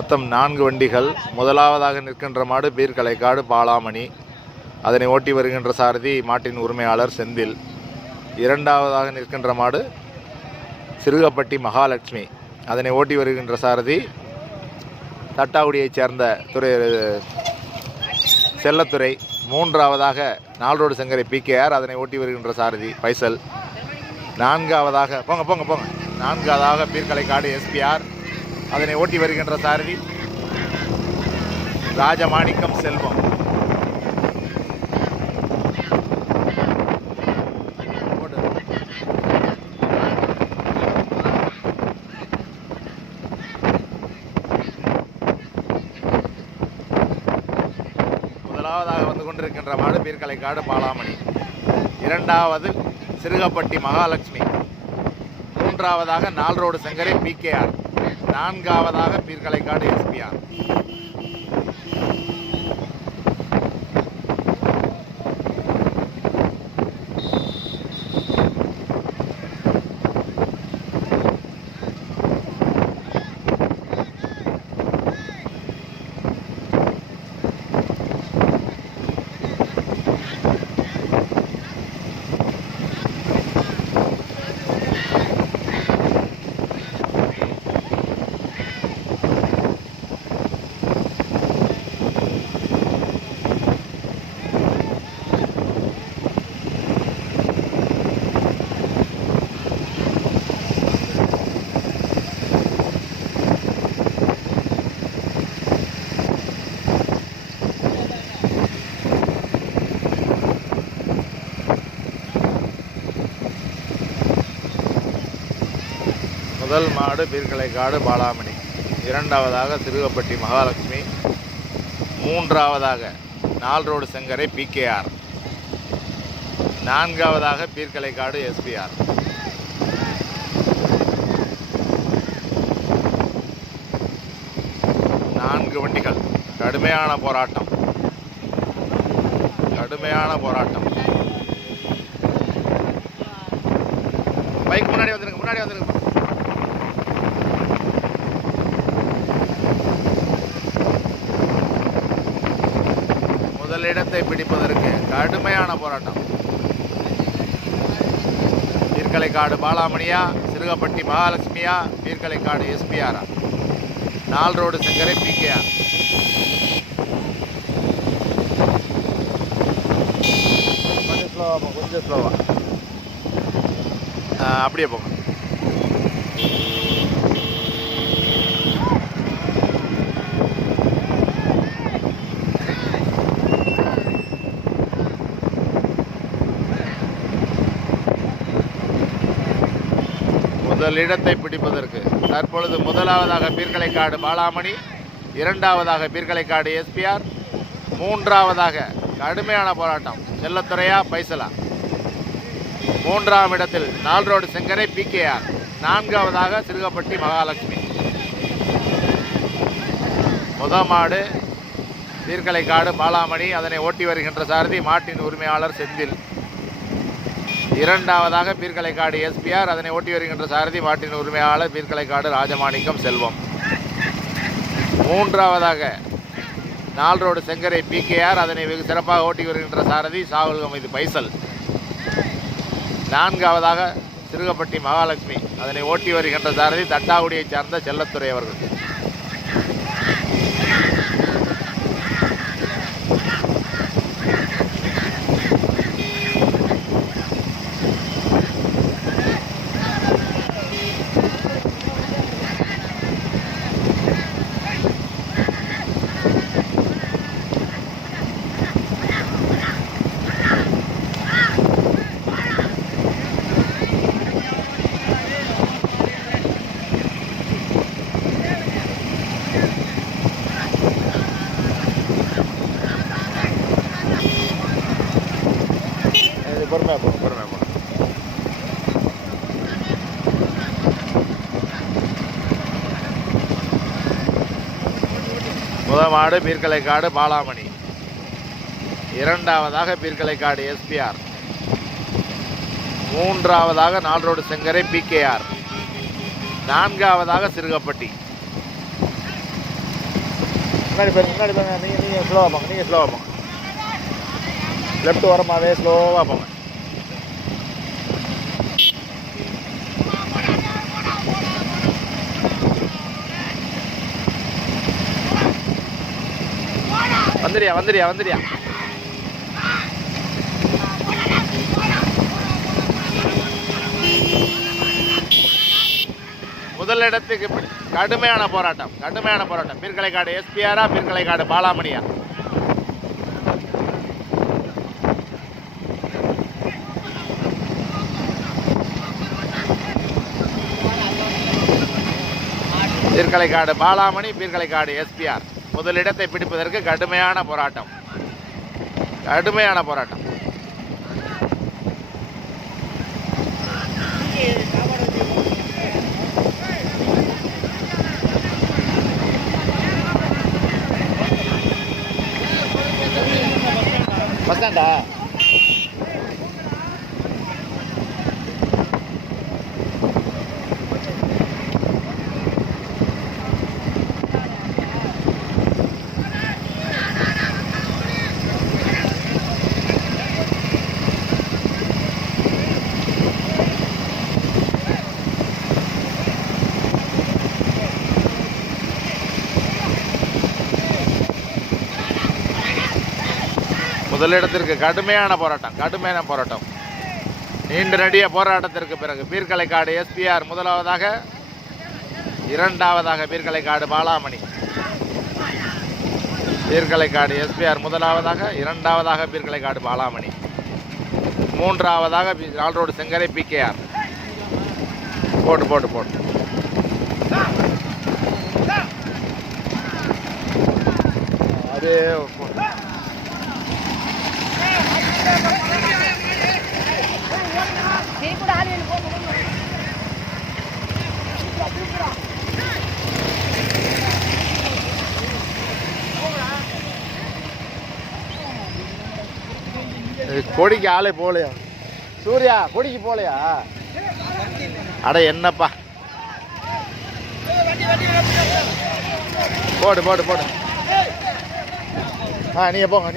மொத்தம் 4 வண்டிகள். முதலாவதாக நிற்கின்ற மாடு பீர்க்கலைக்காடு பாலாமணி, அதனை ஓட்டி வருகின்ற சாரதி மாட்டின் உரிமையாளர் செந்தில். இரண்டாவதாக நிற்கின்ற மாடு சிறுகப்பட்டி மகாலட்சுமி, அதனை ஓட்டி வருகின்ற சாரதி தட்டாக்குடியைச் சேர்ந்த செல்லத்துறை. மூன்றாவதாக நால்ரோடு சங்கரை PKR, அதனை ஓட்டி வருகின்ற சாரதி பைசல். நான்காவதாக நான்காவதாக பீர்க்கலைக்காடு SPR, அதனை ஓட்டி வருகின்ற சாரதி ராஜமாணிக்கம் செல்வம். முதலாவதாக வந்து கொண்டிருக்கின்ற மாடு பீர்க்கலைக்காடு பாலாமணி, இரண்டாவது சிறுகப்பட்டி மகாலட்சுமி, மூன்றாவதாக நால்ரோடு சங்கரை PKR, நான்காவதாக பீர்க்கலைக்காடு SPR. முதல் மாடு பீர்க்கலைக்காடு பாலாமணி, இரண்டாவதாக சிறுகப்பட்டி மகாலட்சுமி, மூன்றாவதாக நால்ரோடு சங்கரை PKR, நான்காவதாக பீர்க்கலைக்காடு SPR. நான்கு வண்டிகள். கடுமையான போராட்டம். பைக் முன்னாடி வந்துருங்க. முதலிடத்தை பிடிப்பதற்கு கடுமையான போராட்டம். பீர்க்கலைக்காடு பாலாமணியா, சிறுகப்பட்டி மகாலட்சுமியா, பீர்க்கலைக்காடு SPR, நால்ரோடு சங்கரை PKR. கொஞ்சம் ஸ்லோவா அப்படியே போங்க. முதலிடத்தை பிடிப்பதற்கு தற்பொழுது முதலாவதாக பீர்க்கலைக்காடு பாலாமணி, இரண்டாவதாக பீர்க்கலைக்காடு SPR, மூன்றாவதாக கடுமையான போராட்டம் செல்லத்துறையா பைசலா, மூன்றாம் இடத்தில் நால்ரோடு செங்கரை PKR, நான்காவதாக சிறுகப்பட்டி மகாலட்சுமி. முதமாடு பீர்க்கலைக்காடு பாலாமணி, அதனை ஓட்டி வருகின்ற சாரதி மாட்டின் உரிமையாளர் செந்தில். இரண்டாவதாக பீர்க்கலைக்காடு SPR, அதனை ஓட்டி வருகின்ற சாரதி மாட்டின் உரிமையாளர் பீர்க்கலைக்காடு ராஜமாணிக்கம் செல்வம். மூன்றாவதாக நால்ரோடு செங்கரை PKR, அதனை வெகு சிறப்பாக ஓட்டி வருகின்ற சாரதி சாகுல் ஹமீது பைசல். நான்காவதாக சிறுகப்பட்டி மகாலட்சுமி, அதனை ஓட்டி வருகின்ற சாரதி தட்டாக்குடியைச் சார்ந்த செல்லத்துறை அவர்கள். பொறுமையாக போகணும். முதல் மாடு பீர்க்கலைக்காடு பாலாமணி, இரண்டாவதாக பீர்க்கலைக்காடு SPR, மூன்றாவதாக நால்ரோடு செங்கரை PKR, நான்காவதாக சிறுகப்பட்டி. முன்னாடி போங்க நீங்கள் ஸ்லோவாக போங்க லெஃப்ட் ஓரமாகவே ஸ்லோவாக போங்க. வந்துடியா முதல் இடத்துக்கு கடுமையான போராட்டம் பீர்க்கலைக்காடு எஸ்பிஆரா பீர்க்கலைக்காடு பாலாமணியா? பீர்க்கலைக்காடு பாலாமணி பீர்க்கலைக்காடு எஸ்பிஆர் முதலிடத்தை பிடிப்பதற்கு கடுமையான போராட்டம். பஸ்டாண்டா முதலிடத்திற்கு கடுமையான போராட்டம். நீண்ட நெடிய போராட்டத்திற்கு பிறகு பீர்க்கலைக்காடு எஸ்பிஆர் முதலாவதாக, இரண்டாவதாக பீர்க்கலைக்காடு பாலாமணி. பீர்க்கலைக்காடு எஸ்பிஆர் முதலாவதாக, இரண்டாவதாக பீர்க்கலைக்காடு பாலாமணி, மூன்றாவதாக நால்ரோடு செங்கரை பிகேஆர். போட்டு அது கொடிக்கு ஆளே போலையா? சூர்யா கொடிக்கு போலையா? அட என்னப்பா, போடு. நீங்க போங்க.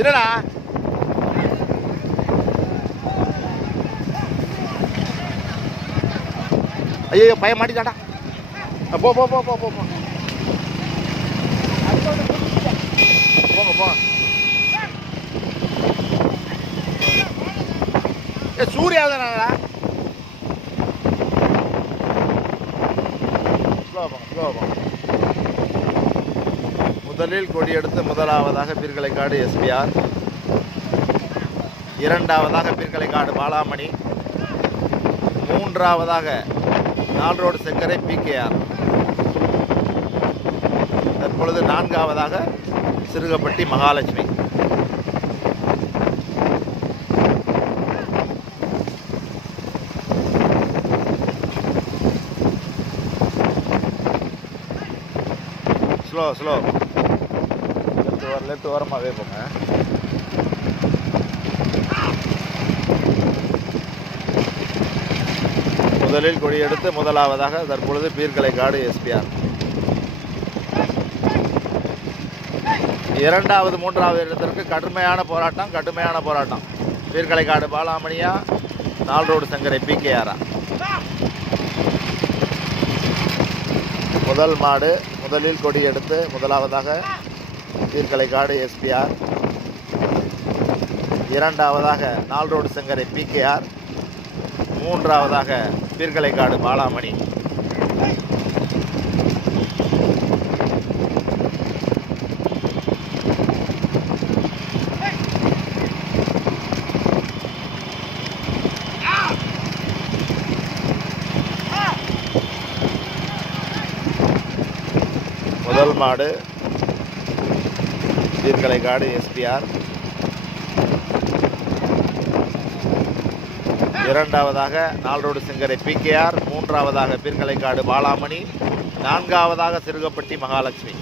என்னடா ஐயோ பையன் மாட்டிட்டாடா. போ போங்க. சூர்யா தானடா. முதலில் கொடியெடுத்து முதலாவதாக பீர்க்கலைக்காடு எஸ்பிஆர், இரண்டாவதாக பீர்க்கலைக்காடு பாலாமணி, மூன்றாவதாக நால்ரோடு செங்கரை பிகேஆர், தற்பொழுது நான்காவதாக சிறுகப்பட்டி மகாலட்சுமி. ஸ்லோ லெஃப்ட் ஓரமாகவே போங்க. முதலில் கொடியெடுத்து முதலாவதாக தற்பொழுது பீர்க்கலைக்காடு எஸ்பிஆர், இரண்டாவது மூன்றாவது இடத்திற்கு கடுமையான போராட்டம். பீர்க்கலைக்காடு பாலாமணியா, நால்ரோடு செங்கரை பிகேஆரா? முதல் மாடு முதலில் கொடியெடுத்து முதலாவதாக பீர்க்கலைக்காடு எஸ்பிஆர், இரண்டாவதாக நால்ரோடு செங்கரை பிகேஆர், மூன்றாவதாக பீர்க்கலைக்காடு பாலாமணி. முதல் மாடு பீர்க்கலைக்காடு எஸ்பிஆர், இரண்டாவதாக நால்ரோடு செங்கரை பிகேஆர், மூன்றாவதாக பீர்க்கலைக்காடு பாலாமணி, நான்காவதாக சிறுகப்பட்டி மகாலட்சுமி.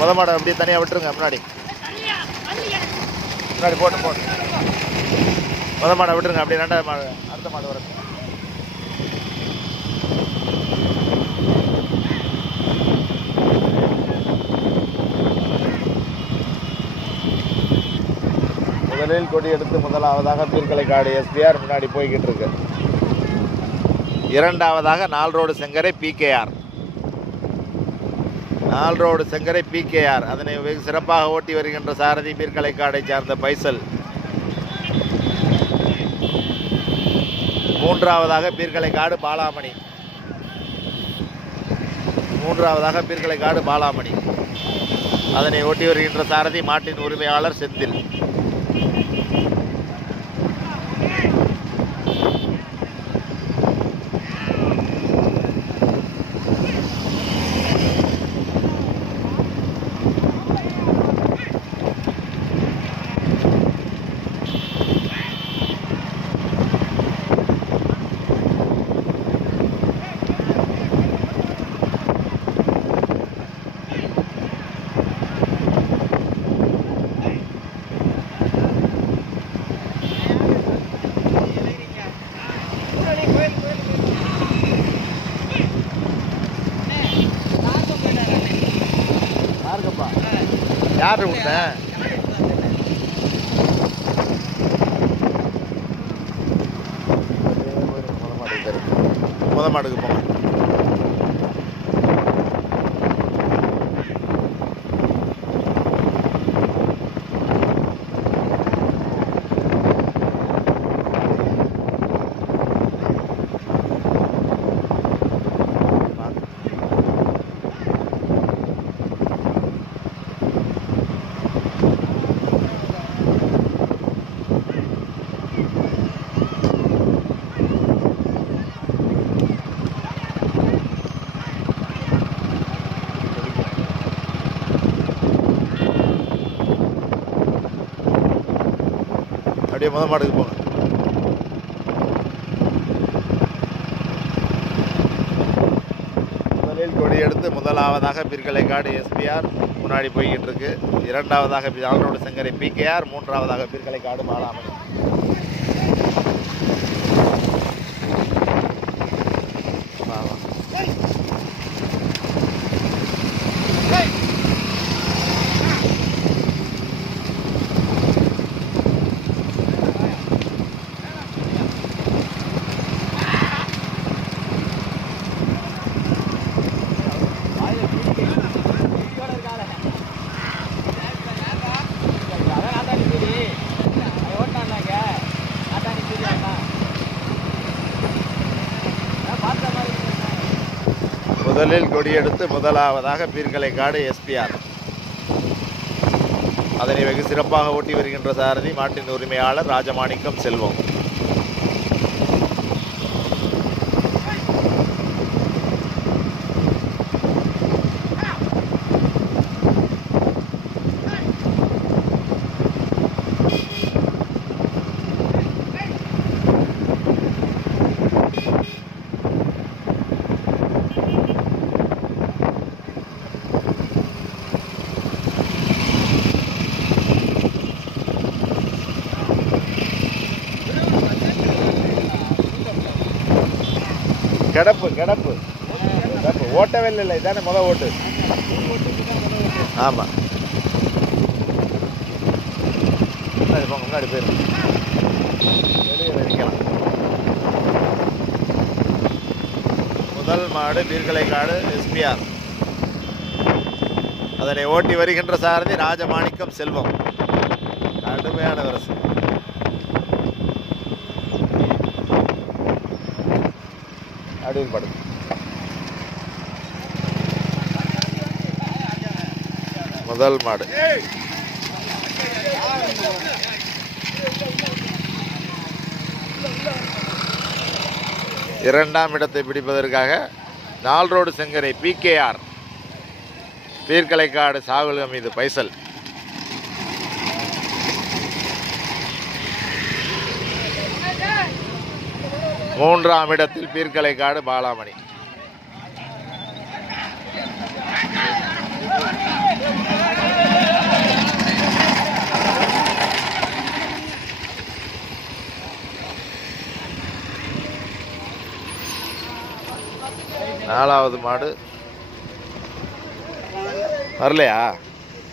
முத மாடை அப்படியே தனியாக விட்டுருங்க. முன்னாடி போட்டு முத மாடை விட்டுருங்க. அப்படியே ரெண்டாவது மாடு அடுத்த மாடு வர முதலில் கொடி எடுத்து முதலாவதாக பீர்க்கலைக்காடு எஸ்பிஆர் முன்னாடி போய்கிட்டு இருக்கு. இரண்டாவதாக 4 road Sengarai PKR. 4 road Sengarai PKR. அதனை வெகு சிறப்பாக ஓட்டி வருகின்ற சாரதி பீர்க்கலைக்காடை சார்ந்த பைசல். மூன்றாவதாக பீர்க்கலைக்காடு பாலாமணி. அதனை ஓட்டி வருகின்ற சாரதி மாட்டின் உரிமையாளர் செந்தில். யார் விட்டேன் முத மாடுக்கு போங்க. அப்படியே முத மாடுக்கு போங்க. முதலில் கொடி எடுத்து முதலாவதாக பீர்க்கலைக்காடு எஸ்பிஆர் முன்னாடி போய்கிட்டு இருக்கு. இரண்டாவதாக 4 ரோடு செங்கரை பிகேஆர். மூன்றாவதாக பீர்க்கலைக்காடு பாலாமணி. முதலில் கொடியெடுத்து முதலாவதாக பீர்க்கலைக்காடு எஸ்பிஆர். அதனை வெகு சிறப்பாக ஓட்டி வருகின்ற சாரதி மாட்டின் உரிமையாளர் ராஜமாணிக்கம் செல்வம். கிடப்பு கிடப்பு கிடப்பு ஓட்டவே இல்லை. இதானே முத ஓட்டு. ஆமாம், முன்னாடி போங்க. முன்னாடி போயிடும். வெளியே நிற்கலாம். முதல் மாடு பீர்க்கலைக்காடு எஸ்பிஆர். அதனை ஓட்டி வருகின்ற சாரதி ராஜமாணிக்கம் செல்வம். கடுமையான வரசு. அடியில் படுது. முதல் மாடு இரண்டாம் இடத்தை பிடிப்பதற்காக நால்ரோடு செங்கரை பிகேஆர் பீர்க்கலைக்காடு சாகுல் ஹமீது பைசல். மூன்றாம் இடத்தில் பீர்க்கலைக்காடு பாலாமணி. நாலாவது மாடு வரலையா?